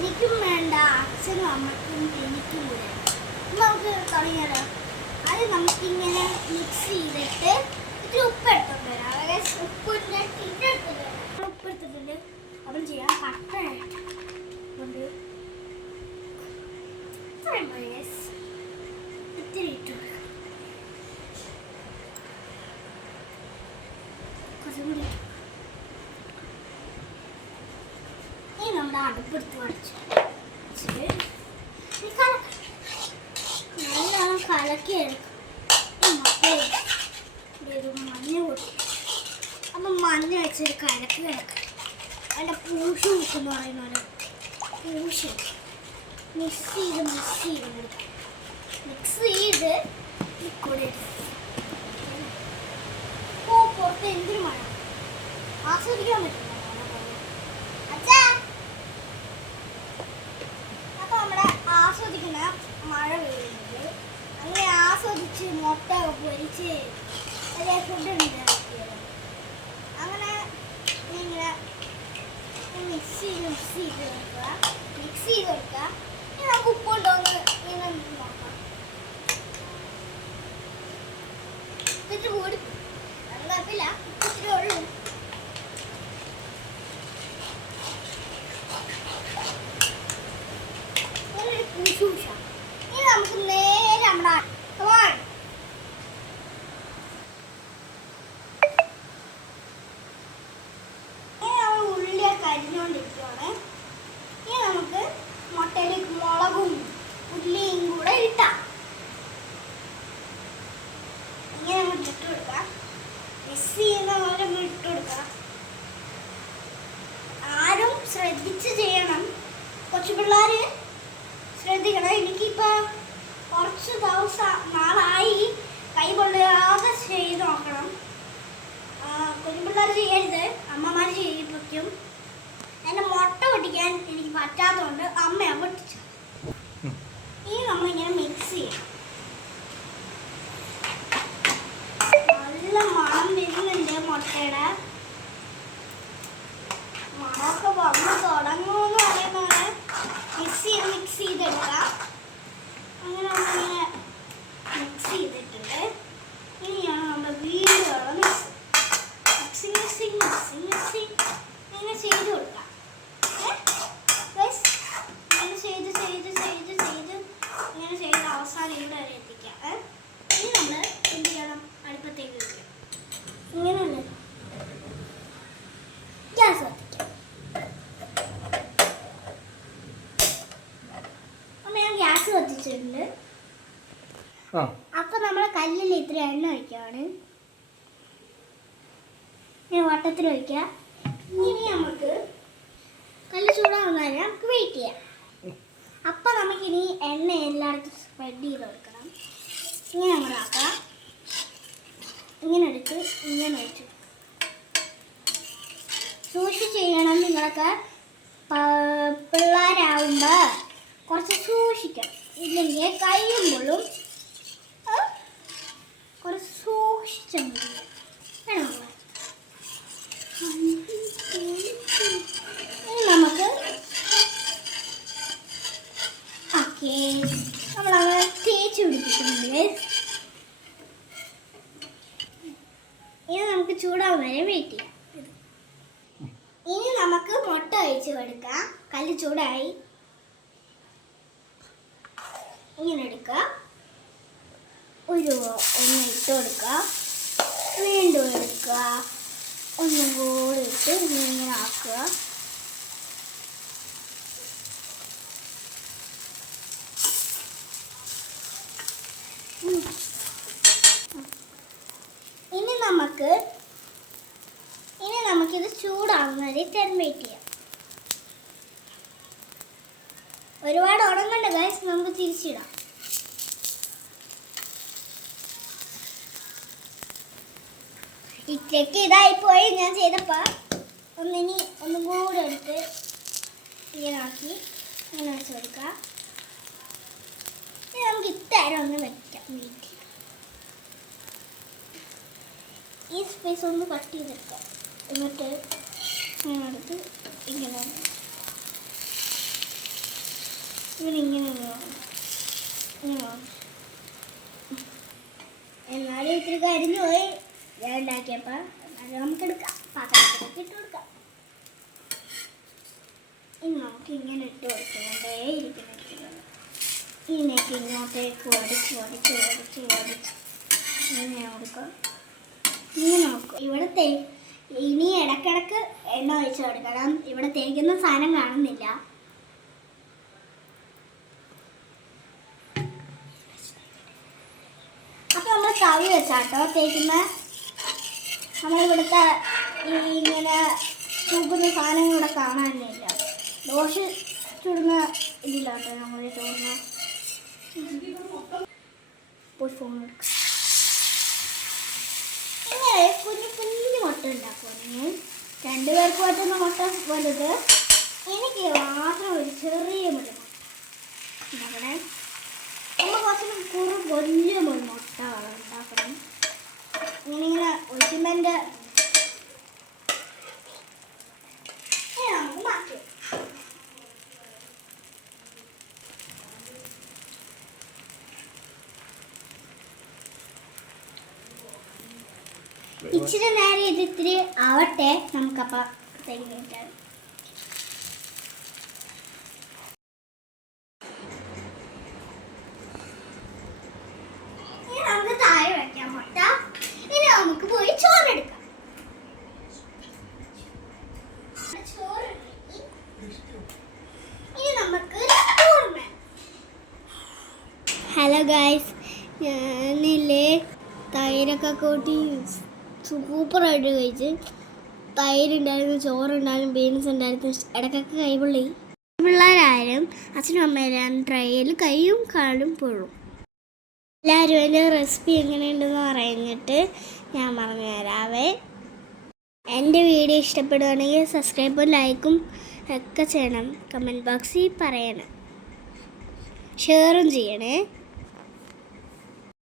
എനിക്കും വേണ്ട, അച്ഛനും അമ്മയ്ക്കും എനിക്കും കൂടെ. നമുക്ക് തുടങ്ങിയാലോ? അത് നമുക്കിങ്ങനെ മിക്സ് ചെയ്തിട്ട് ഇത്തിരി ഉപ്പ് എടുത്തോണ്ട് വരാം. അതായത് ഉപ്പ് എടുത്തിട്ടുണ്ട്. അപ്പം ചെയ്യാം പട്ട കൊണ്ട് ഇത്തിരി ഇട്ടു കുറച്ചും കൂടി. ഇനി നമ്മുടെ അടുപ്പെടുത്ത് വരച്ചു നല്ലോണം കലക്കി എടുക്കും. ഒരു മഞ്ഞ കൂട്ടി അപ്പം മഞ്ഞ വെച്ചൊരു കലക്കി കിടക്കും. അതിൻ്റെ പൂഷ് കൂട്ടെന്ന് പറയുന്ന പോലെ പൂഷ് മിക്സ് ചെയ്ത് കൂടെ പുറത്ത് എന്തൊരു മഴ ആസ്വദിക്കാൻ പറ്റില്ല. അപ്പൊ നമ്മുടെ ആസ്വദിക്കുന്ന മഴ പെയ്യുന്നത് അങ്ങനെ ആസ്വദിച്ച് മുട്ട പൊരിച്ച് അതേ ഫുഡ് ഉണ്ടാക്കിയത്. അങ്ങനെ ഇങ്ങനെ മിക്സ് ചെയ്ത് കൊടുക്കുക. ഇനി നമുക്ക് ഉപ്പുണ്ടോന്ന് ഇങ്ങനെ നോക്കാം. ഇത്തിരി കൂടി കുഴപ്പമില്ല, ഇത്തിരി ഉള്ളൂ. ഇനി നമുക്ക് നേരെ നമ്മുടെ ഉള്ളിയൊക്കെ അരിഞ്ഞുകൊണ്ടിരിക്കുകയാണ്. ഇനി നമുക്ക് മുട്ടയിലേക്ക് മുളകും ഉള്ളിയും കൂടെ ഇട്ടാം. ഇങ്ങനെ നമുക്ക് ഇട്ട് കൊടുക്കാം. മിക്സ് ചെയ്യുന്ന പോലെ ഇട്ട് കൊടുക്കാം. ആരും ശ്രദ്ധിച്ച് ചെയ്യണം. കൊച്ചു പിള്ളേർ ശ്രദ്ധിക്കണം. എനിക്കിപ്പോൾ കുറച്ച് നാളായി കൈ പൊള്ളാതെ ചെയ്ത് നോക്കണം. കുഞ്ഞു പിള്ളേർ ചെയ്യരുത്, അമ്മമാർ ചെയ്യിപ്പിക്കും. എൻ്റെ മുട്ട പൊട്ടിക്കാൻ എനിക്ക് പറ്റാത്തതുകൊണ്ട് അമ്മയാണ് പൊട്ടിച്ചത്. ഇനി നമ്മളിങ്ങനെ മിക്സ് ചെയ്യണം. നല്ല മണം വരുന്നുണ്ട് മുട്ടയുടെ. മണമൊക്കെ വന്ന് തുടങ്ങുമെന്ന് പറയുന്നത് മിക്സ് ചെയ്തെടുക്കാം. അങ്ങനെ നമ്മളിങ്ങനെ മിക്സ് ചെയ്തിട്ടുണ്ട്. ഇനിയാണ് നമ്മുടെ വീടുകളുടെ മിക്സിങ് ഇങ്ങനെ ചെയ്ത് കൊടുക്കാം. ഇങ്ങനെ ചെയ്ത് അവസാനം ഇവിടെ വരെ എത്തിക്കാം. ഇനി നമ്മൾ എന്ത് ചെയ്യണം? അടുപ്പത്തേക്ക് വയ്ക്കാം. ഇങ്ങനെയല്ലേ ഗ്യാസ് കത്തിക്കാം. അപ്പം ഞാൻ ഗ്യാസ് കത്തിച്ചിട്ടുണ്ട്. അപ്പം നമ്മൾ കല്ലിൽ ഇത്തിരി എണ്ണ ഒഴിക്കുകയാണ്. ഞാൻ വട്ടത്തിൽ ഒഴിക്കുക. ഇനി നമുക്ക് കല്ല് ചൂടാവുന്നതിന് നമുക്ക് വെയിറ്റ് ചെയ്യാം. അപ്പം നമുക്കിനി എണ്ണ എല്ലായിടത്തും സ്പ്രെഡ് ചെയ്ത് കൊടുക്കണം. ഇങ്ങനെ അങ്ങോട്ടാക്കാം. ഇങ്ങനെ എടുത്ത് ഇങ്ങനെ വെച്ചു സൂക്ഷിച്ച് ചെയ്യണം. നിങ്ങളൊക്കെ പിള്ളേരാവുമ്പോൾ കുറച്ച് സൂക്ഷിക്കണം. ഇല്ലെങ്കിൽ കഴിയുമ്പോഴും കുറച്ച് സൂക്ഷിച്ചാൽ മതി. വേണം നമുക്ക് ഓക്കെ നമ്മളങ്ങനെ തേച്ച് പിടിപ്പിക്കുന്നുണ്ട്. ഇനി നമുക്ക് ചൂടാവും വരെ വെയിറ്റ് ചെയ്യാം. ഇനി നമുക്ക് മുട്ട ഒഴിച്ച് കൊടുക്കാം. കല്ല് ചൂടായി. ഇങ്ങനെ എടുക്കുക. ഒന്ന് ഇട്ട് കൊടുക്കുക. വീണ്ടും എടുക്കുക. ഒന്നും കൂടി ഇട്ട് ഇങ്ങനെ ആക്കുക. ഇനി നമുക്കിത് ചൂടാവുന്ന വരെ വെയിറ്റ് ചെയ്യാം. ഒരുപാട് ഉടങ്ങണ്ട ഗൈസ്, നമുക്ക് തിരിച്ചിടാം. ഇറ്റയ്ക്ക് ഇതായിപ്പോയി ഞാൻ ചെയ്തപ്പോൾ. ഒന്നും കൂടെ എടുത്ത് ഇങ്ങനെ ആക്കി ഇങ്ങനെ വെച്ച് കൊടുക്കാം. ഇനി നമുക്ക് ഇത്തരം ഒന്ന് വയ്ക്കാം. വെയിറ്റ് ചെയ്യാം. ഈ സ്പേസ് ഒന്ന് കട്ട് ചെയ്തെടുക്കാം. എന്നിട്ട് ഇങ്ങനെ എടുത്ത് ഇങ്ങനെ ഇങ്ങനെ എന്നാലും ഇത്തിരി കരിഞ്ഞു പോയി ഞാൻ ഉണ്ടാക്കിയപ്പോൾ. എന്നാലും നമുക്ക് എടുക്കാം, പാത്രത്തിലേക്ക് ഇട്ട് കൊടുക്കാം. ഇനി നമുക്ക് ഇങ്ങനെ ഇട്ട് കൊടുക്കുന്നുണ്ടേ ഇരിക്കുന്നുണ്ട്. ഇതിനൊക്കെ ഇങ്ങോട്ടേക്ക് ഓടിച്ച് ഇങ്ങനെ കൊടുക്കുക. ഇങ്ങനെ നോക്കും. ഇവിടെ ഇനി ഇടയ്ക്കിടയ്ക്ക് എണ്ണ ഒഴിച്ച് കൊടുക്കണം. ഇവിടെ തേക്കുന്ന സാധനം കാണുന്നില്ല. അപ്പം നമ്മൾ തവി വെച്ചാട്ടോ തേക്കുന്ന. നമ്മളിവിടുത്തെ ഇങ്ങനെ ചൂക്കുന്ന സാധനങ്ങൾ ഇവിടെ കാണാനില്ല. ദോശ ചുടുന്ന ഇതില്ലാട്ടോ നമ്മൾ ചൂടുന്ന. പോയി ഫോൺ എടുക്കുക. ഇങ്ങനെ കുഞ്ഞു മുട്ട ഉണ്ടാക്കുവാണെങ്കിൽ 2 പേർക്ക് പറ്റുന്ന മുട്ട വലുത്, എനിക്ക് മാത്രം ഒരു ചെറിയ മുട്ട ഉണ്ടാക്കണേ. നമ്മൾ കുറച്ച് വലിയ മുട്ട ഉണ്ടാക്കണം. ഇങ്ങനെ ഒഴിക്കുമ്പോൾ നമുക്ക് മാറ്റി ഇച്ചിരി നേരം ഇത് ഇത്തിരി ആവട്ടെ. നമുക്കപ്പോൾ തേങ്ങ നമുക്ക് താഴെ വെക്കാം മുട്ട. ഇനി നമുക്ക് പോയി ചോറെടുക്കാം. ഇനി നമുക്ക് ഹലോ ഗായ്സ്, ഞാനില്ലേ തൈരൊക്കെ കൂട്ടി സൂപ്പറായിട്ട് കഴിച്ച്. തൈരുണ്ടായിരുന്നു, ചോറുണ്ടായിരുന്നു, ബീൻസ് ഉണ്ടായിരുന്നു. ഇടയ്ക്കൊക്കെ കൈപൊള്ളി. പിള്ളേരായാലും അച്ഛനും അമ്മയിലും ട്രൈയിൽ കൈയും കാലും പൊള്ളും. എല്ലാവരും അതിൻ്റെ റെസിപ്പി എങ്ങനെയുണ്ടെന്ന് പറഞ്ഞിട്ട് ഞാൻ പറഞ്ഞു തരാവേ. എൻ്റെ വീഡിയോ ഇഷ്ടപ്പെടുകയാണെങ്കിൽ സബ്സ്ക്രൈബും ലൈക്കും ഒക്കെ ചെയ്യണം. കമൻറ്റ് ബോക്സിൽ പറയണം, ഷെയറും ചെയ്യണേ.